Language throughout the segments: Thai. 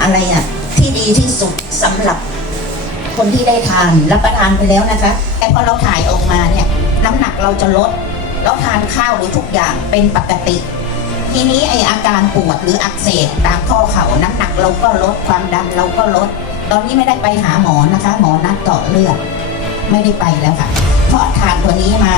อะไรอะที่ดีที่สุดสำหรับคนที่ได้ทานรับประทานไปแล้วนะคะแต่พอเราถ่ายออกมาเนี่ยน้ำหนักเราจะลดแล้วทานข้าวหรือทุกอย่างเป็นปกติ ทีนี้ไออาการปวดหรืออักเสบตามข้อเข่าน้ำหนักเราก็ลดความดันเราก็ลด ตอนนี้ไม่ได้ไปหาหมอนะคะ หมอนัดเจาะเลือดไม่ได้ไปแล้วค่ะ เพราะทานตัวนี้มา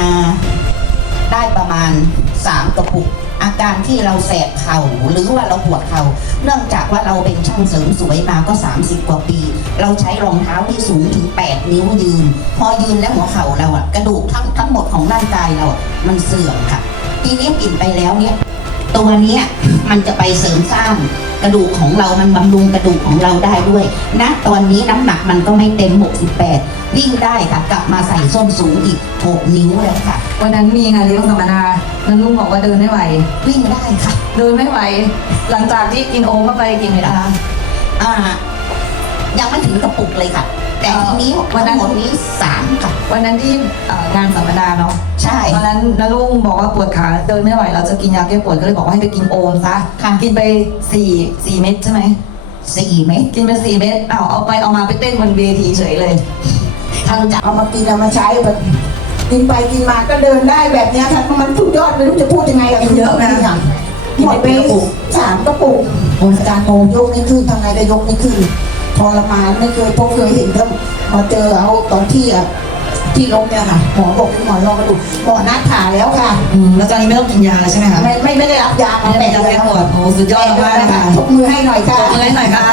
ได้ประมาณ3กระปุก อาการที่เราแสบเข่าหรือว่าเราปวดเข่าเนื่องจากว่าเราเป็นช่างเสริมสวยมาก็ 30 กว่าปี เราใช้รองเท้าที่สูงถึง 8 นิ้วยืน พอยืนแล้วหัวเข่าเราอะกระดูกทั้งทั้งหมดของร่างกายเราอะมันเสื่อมค่ะ ทีนี้ปิ่นไปแล้วเนี่ย ตัวเนี้ยมันจะไปเสริมสร้างกระดูกของเรา มันบำรุงกระดูกของเราได้ด้วยณตอนนี้น้ำหนักมันก็ไม่เต็ม 68 วิ่งได้ค่ะ กลับมาใส่ส้นสูงอีก 6 นิ้วแล้วค่ะ วันนั้นมีงานเลี้ยงสัมมนาแล้วลุงบอกว่าเดินไม่ไหว วิ่งได้ค่ะ เดินไม่ไหว หลังจากที่กินโอมเข้าไปกี่เม็ดนะคะอ่า ยังไม่ถึงกระปุกเลยค่ะ แต่ทีนี้วันนั้ทั้นงหมดนี้สามค่ะ วันนั้นที่เอ่องานสัมมนาเนาะใช่ตอนนั้นนาลุงบอกว่าปวดขาเดินไม่ไหวเราจะกินยาแก้ปวดก็เลยบอกว่าให้ไปกินโอมซะค่ะ กินไปสี่สี่เม็ดใช่ไหมสี่เม็ดกินไปสี่เม็ดเอาเอาไปเอามาไปเต้นบนเวทีเฉยเลย ทางจะเอามากินเอามาใช้แบบกินไปกินมาก็เดินได้แบบเนี้ยค่ะมันสุดยอดไม่รู้จะพูดยังไงกับกินเยอะไหมทุกอย่างหมดไปสามกระปุกโอ้อาจารย์โมยกนี่ขึ้นทำไงก็ยกนี่ขึ้น ทรมานไม่เคยพบเคยเห็นก็มาเจอเอาตอนที่อะที่ล้มเนี่ยค่ะหมอบอกเป็นหมอนรองกระดูกหมอนัดผ่าแล้วค่ะอืมแล้วตอนนี้ไม่ต้องกินยาแล้วใช่ไหมคะไม่ไม่ไม่ได้รับยาไม่ได้ยาแก้ปวดโอ้สุดยอดมากเลยค่ะทุกมือให้หน่อยค่ะตบมือให้หน่อยค่ะ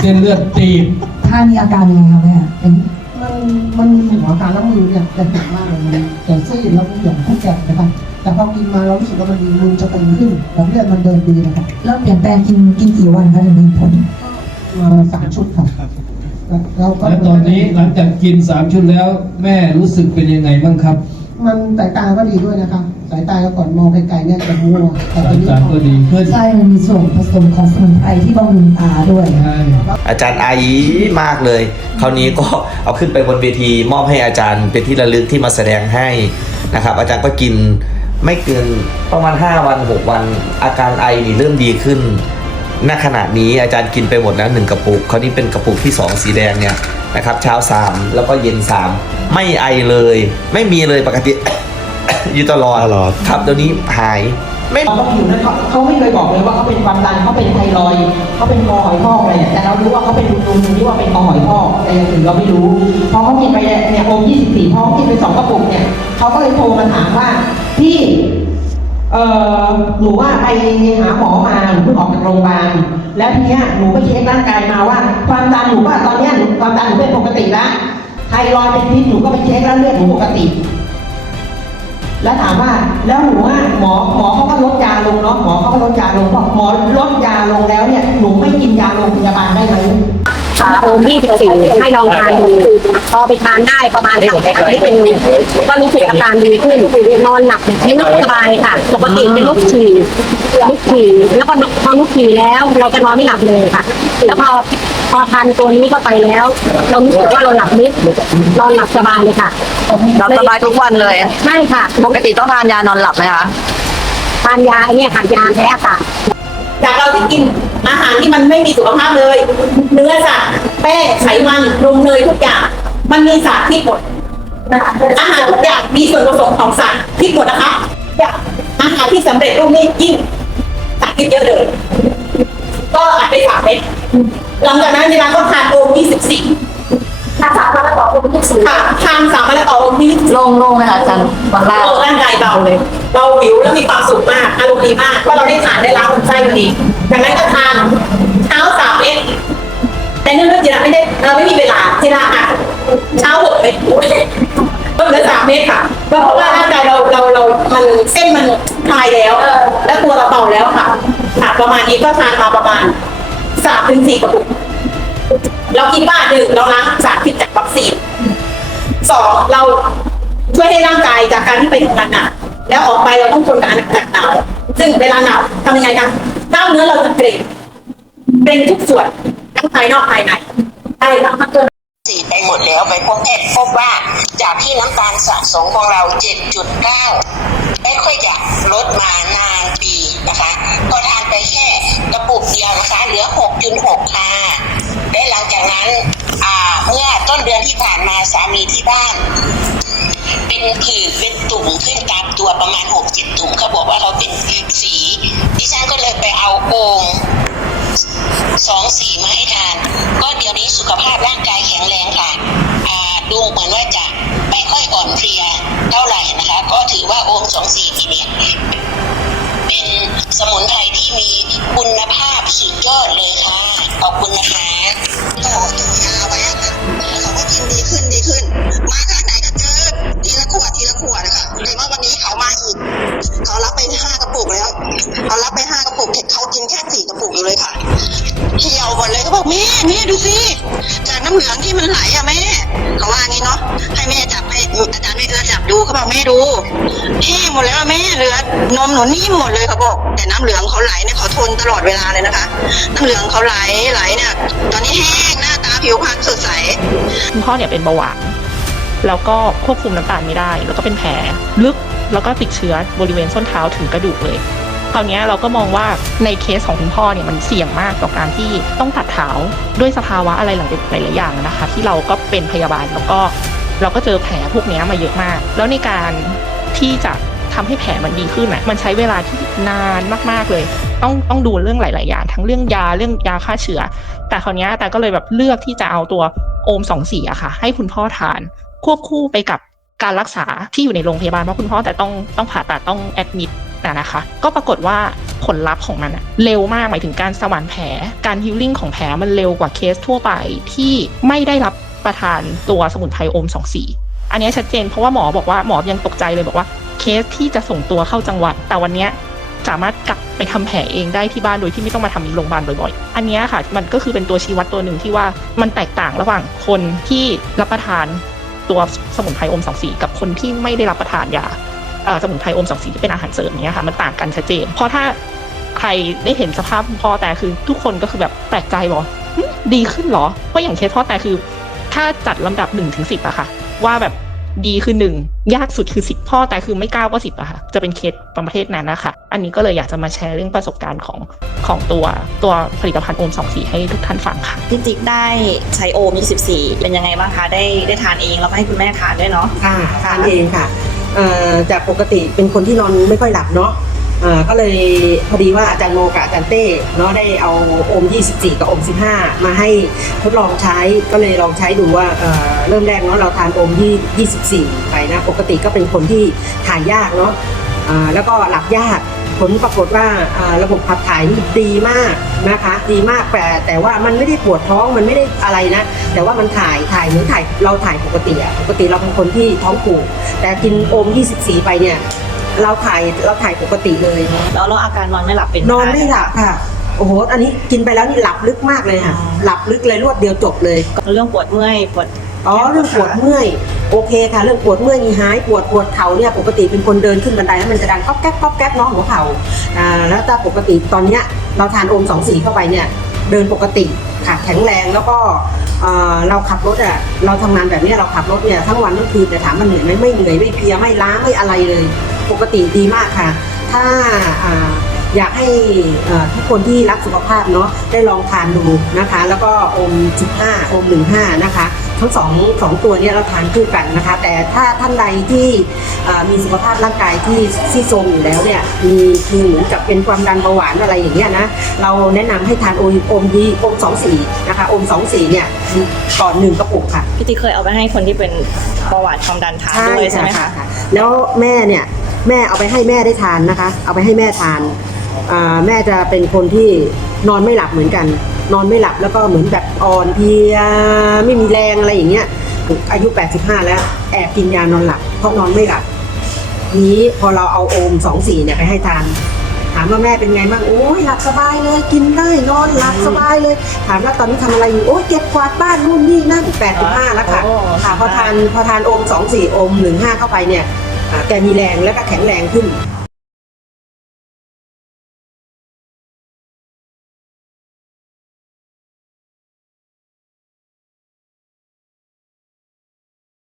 เส้นเลือดตีบ ท่ามีอาการยังไงคะแม่เป็นมันมันมีหัวอาการแล้วมือเนี่ยจะหนักมากเลยมันแต่ซี่แล้วมันอย่างผู้แก่นะครับแต่พอกินมาเรารู้สึกว่ามันดีมือจะตึงขึ้นแล้วเลือดมันเดินดีนะครับแล้วเปลี่ยนแปลงกินกินกี่วันคะถึงมีผลมา สามชุดครับแล้วเราก็และตอนนี้หลังจากกินสามชุดแล้ว แม่รู้สึกเป็นยังไงบ้างครับ มันสายตาก็ดีด้วยนะครับ สายตาเราก่อนมองไกลๆเนี่ยจะมัวแต่ตสาอนยนี้ตาก็ดีขึ้นใช่มันมีส่วนผสมของสมุนไพรที่บำรุงตาด้วยใช่อาจารย์ไอมากเลย คราวนี้ก็เอาขึ้นไปบนเวที มอบให้อาจารย์เป็นที่ระลึกที่มาแสดงให้นะครับ อาจารย์ก็กินไม่เกินประมาณ 5 วัน 6 วัน อาการไอนี่เริ่มดีขึ้น ณขณะนี้อาจารย์กินไปหมดแล้วหนึ่งกระปุกคราวนี้เป็นกระปุกที่ 2 สีแดงเนี่ยนะครับเช้า 3 แล้วก็เย็น 3 ไม่ไอเลย ไม่มีเลยปกติ อยู่ตลอดครับเดี๋ยวนี้หายไม่เขาอยู่นั้นเขาเขาไม่เคยบอกเลยว่าเขาเป็นความดันเขาเป็นไทรอยด์เขาเป็นคอหอยพอกอะไรเนี่ยแต่เรารู้ว่าเขาเป็นรุนๆที่ว่าเป็นคอหอยพอกแต่อย่างอื่นเราไม่รู้พอเขากินไปเนี่ยเนี่ยโอม24พอเขากินไปสองกระปุกเนี่ยเขาก็เลยโทรมาถามว่าพี่ เอ่อหนูว่าไปหาหมอมาหนูเพิ่งออกจากโรงพยาบาลแล้วทีเนี้ยหนูไปเช็คร่างกายมาว่า ความดันหนูว่าตอนเนี้ยความดันหนูเป็นปกติแล้วไทรอยด์เป็นพิษหนูก็ไปเช็คแล้วเลือดหนูปกติ แล้วถามว่าแล้วหนูว่าหมอหมอเขาก็ลดยาลงเนาะหมอเขาก็ลดยาลงบอกหมอลดยาลงแล้วเนี่ยหนูไม่กินยาโรงพยาบาลได้ไหม โอม24ให้ลองทานดูพอไปทานได้ประมาณสามอาทิตย์หนึ่งก็รู้สึกอาการดีขึ้นนอนหลับไม่สบายค่ะ ปกติเป็นลุกฉี่ลุกฉี่แล้วก็พอลุกฉี่แล้ว เราจะนอนไม่หลับเลยค่ะ แล้วพอพอทานตัวนี้เข้าไปแล้ว เรารู้สึกว่าเราหลับลึกนอนหลับสบายเลยค่ะเราสบายทุกวันเลยใช่ค่ะปกติต้องทานยานอนหลับไหมคะทานยาเนี่ยค่ะยาแพ้อากาศ จากเราที่กินอาหารที่มันไม่มีสุขภาพเลย เนื้อสัตว์แป้งไขมันนมเนยทุกอย่าง มันมีสารพิษหมดอาหารทุกอย่างมีส่วนผสมของสารพิษหมดนะคะอยางอาหารที่สำเร็จรูปนี้ยิ่งสารพิษเยอะเลยก็อัดไปสามเม็ดหลังจากนั้นเวลาก็ทานโอม24ถ้าสามารถต่อคุณทุกสิ่งค่ะทานสามมะละกอโอม24โล่งโล่งไหมคะอาจารย์วันแรกโอ้ร่างกายเบาเลยเบาหิวแล้วมีความสุขมากอารมณ์ดีมากเพราะเราได้ทานได้ล้างลำไส้ดีดังนั้นก็ทานเช้าสามเม็ดแต่เนื่องจากจิระไม่ได้เราไม่มีเวลาจิระอะเช้าหกเม็ดโอ้ยก็เหลือสามเม็ดค่ะก็เพราะว่าร่างกายเราเราเรา มันเส้นมันคลายแล้ว และตัวเราเบาแล้วค่ะค่ะประมาณนี้ก็ทานมาประมาณสามถึงสี่กระปุกเราคิดว่าหนึ่งเราล้างสารพิษจากวัคซีน สองเราช่วยให้ร่างกายจากการที่ไปทำงานหนักแล้วออกไปเราต้องทนกับอากาศหนาวซึ่งเวลาหนาวทำยังไงกันกล้ามเนื้อเราจะเกร็งเกร็งทุกส่วนทั้งภายนอกภายในใช่ค่ะมันเกินสีไปหมดแล้วไปพบแพทย์พบว่าจากที่น้ำตาลสะสมของเรา 7.9 ไม่ค่อยจะลดมานานปีนะคะ ก็ทานไปแค่กระปุกเดียวนะคะเหลือจุนหกค่ะและหลังจากนั้น นเดือนที่ผ่านมาสามีที่บ้าน เป็นผื่นเป็นตุ่มขึ้นตามตัวประมาณหก จากน้ำเหลืองที่มันไหลอะแม่เขาว่างี้เนาะให้แม่จับให้อาจารย์ไม่เอื้อจับดูเขาบอกแม่ดูแห้งหมดแล้วแม่เหลือนมหนูนิ่มหมดเลยเขาบอก แต่น้ำเหลืองเขาไหลเนี่ยเขาทนตลอดเวลาเลยนะคะ น้ำเหลืองเขาไหลไหลเนี่ยตอนนี้แห้งหน้าตาผิวพรรณสดใสคุณพ่อเนี่ยเป็นเบาหวานแล้วก็ควบคุมน้ำตาลไม่ได้ แล้วก็เป็นแผลลึกแล้วก็ติดเชื้อบริเวณส้นเท้าถึงกระดูกเลย คราวนี้เราก็มองว่าในเคสของคุณพ่อเนี่ยมันเสี่ยงมากต่อการที่ต้องตัดเท้าด้วยสภาวะอะไรหลายหลายอย่างนะคะ ที่เราก็เป็นพยาบาลแล้วก็เราก็เจอแผลพวกนี้มาเยอะมาก แล้วในการที่จะทำให้แผลมันดีขึ้นอะมันใช้เวลาที่นานมากๆเลย ต้องต้องดูเรื่องหลาย ๆ อย่าง ทั้งเรื่องยาเรื่องยาฆ่าเชื้อ แต่คราวนี้แต่ก็เลยแบบเลือกที่จะเอาตัวโอมสองสีอะค่ะ ให้คุณพ่อทาน ควบคู่ไปกับการรักษาที่อยู่ในโรงพยาบาลเพราะคุณพ่อแต่ต้องต้องผ่าตัดต้องแอดมิด นะคะ ก็ปรากฏว่าผลลัพธ์ของมันเร็วมากหมายถึงการสมานแผล การฮิลลิ่งของแผลมันเร็วกว่าเคสทั่วไปที่ไม่ได้รับประทานตัวสมุนไพรโอมสองสีอันนี้ชัดเจนเพราะว่าหมอบอกว่าหมอยังตกใจเลยบอกว่าเคสที่จะส่งตัวเข้าจังหวัด แต่วันนี้สามารถกลับไปทำแผลเองได้ที่บ้านโดยที่ไม่ต้องมาทำโรงพยาบาลบ่อยๆ อันนี้ค่ะมันก็คือเป็นตัวชี้วัดตัวหนึ่งที่ว่ามันแตกต่างระหว่างคนที่รับประทานตัวสมุนไพรอมสองสีกับคนที่ไม่ได้รับประทานยา สมุนไพรอมสองสีที่เป็นอาหารเสริมเนี้ยค่ะมันต่างกันชัดเจน เพราะถ้าใครได้เห็นสภาพคุณพ่อแต่คือทุกคนก็คือแบบแปลกใจบอกหึดีขึ้นเหรอ เพราะอย่างเคสพ่อแต่คือ ถ้าจัดลำดับหนึ่งถึงสิบอะค่ะ ว่าแบบดีคือหนึ่งยากสุดคือสิบพ่อแต่คือไม่เก้าก็สิบอะค่ะจะเป็นเคสประเภทนั้นนะคะ อันนี้ก็เลยอยากจะมาแชร์เรื่องประสบการณ์ของของตัวตัวผลิตภัณฑ์โอมสองสีให้ทุกท่านฟังค่ะพี่จิ๊กได้ใช้โอม 24 เป็นยังไงบ้างคะ ได้ได้ทานเองแล้วก็ให้คุณแม่ทานด้วยเนาะค่ะทานเองค่ะเอ่อ จากปกติเป็นคนที่นอนไม่ค่อยหลับเนาะก็เลยพอดีว่าอาจารย์โมกับอาจารย์เต้เนาะได้เอาโอม 24 กับโอม 15 มาให้ทดลองใช้ก็เลยลองใช้ดูว่าเเริ่มแรกเนาะเราทานโอมที่ 24 ไปนะ ปกติก็เป็นคนที่ถ่ายยากเนาะแล้วก็หลับยาก ผลปรากฏว่าอ่าระบบขับถ่ายนี่ดีมากนะคะ ดีมากแต่แต่ว่ามันไม่ได้ปวดท้องมันไม่ได้อะไรนะ แต่ว่ามันถ่ายถ่ายเหมือนถ่ายเราถ่ายปกติอะปกติเราเป็นคนที่ท้องผูกแต่กินโอม 24 ไปเนี่ย เราถ่ายเราถ่ายปกติเลยแล้วแล้วอาการนอนไม่หลับเป็นนอนไม่หลับค่ะโอ้โห อันนี้กินไปแล้วนี่หลับลึกมากเลยค่ะ หลับลึกเลยรวดเดียวจบเลย เรื่องปวดเมื่อยปวด อ๋อ เรื่องปวดเมื่อย โอเคค่ะ เรื่องปวดเมื่อยมีหายปวดปวดเข่าเนี่ยปกติเป็นคนเดินขึ้นบันไดแล้วมันจะดังก๊อบแก๊บก๊อบแก๊บเน้องหัวเข่าอ่าแล้วแต่ปกติตอนเนี้ยเราทานโอมสองสีเข้าไปเนี่ยเดินปกติค่ะแข็งแรงแล้วก็เอ่อเราขับรถอะเราทำงานแบบเนี้ยเราขับรถเนี่ยทั้งวันทั้งคืนแต่ถามมันเหนื่อยไหมไม่เหนื่อยไม่เพลียไม่ล้าไม่อะไรเลย ปกติดีมากค่ะ ถ้าอ่าอยากให้อ่อทุกคนที่รักสุขภาพเนาะได้ลองทานดูนะคะ แล้วก็อม 15 อม 15 นะคะ ทั้งสองสองตัวเนี้เราทานคู่กันนะคะ แต่ถ้าท่านใดที่เอ่อมีสุขภาพร่างกายที่ที่ทรงอยู่แล้วเนี่ยมีคือเหมือนกับเป็นความดันเบาหวานอะไรอย่างเงี้ยนะเราแนะนำให้ทานโอมโอมยีโอมสองสีนะคะโอมสองสีเนี่ยก่อนหนึ่งกระปุกค่ะพี่จิ๊กเคยเอาไปให้คนที่เป็นเบาหวานความดันทานด้วยใช่ไหมคะแล้วแม่เนี่ยแม่เอาไปให้แม่ได้ทานนะคะ เอาไปให้แม่ทานอ่าแม่จะเป็นคนที่นอนไม่หลับเหมือนกัน นอนไม่หลับแล้วก็เหมือนแบบอ่อนเพลียไม่มีแรงอะไรอย่างเงี้ยอายุ 85 แล้ว แอบกินยานอนหลับเพราะนอนไม่หลับ นี้พอเราเอาโอมสองสี่เนี่ยไปให้ทานถามว่าแม่เป็นไงบ้างโอ้ยหลับสบายเลยกินได้นอนหลับสบายเลย ถามว่าตอนนี้ทำอะไรอยู่โอ้ยเก็บกวาดบ้านนู่นนี่นั่น85แล้วค่ะโอ้ค่ะพอทานพอทานโอมสองสี่โอมหนึ่งห้าเข้าไปเนี่ยอ่าแกมีแรงแล้วก็แข็งแรงขึ้น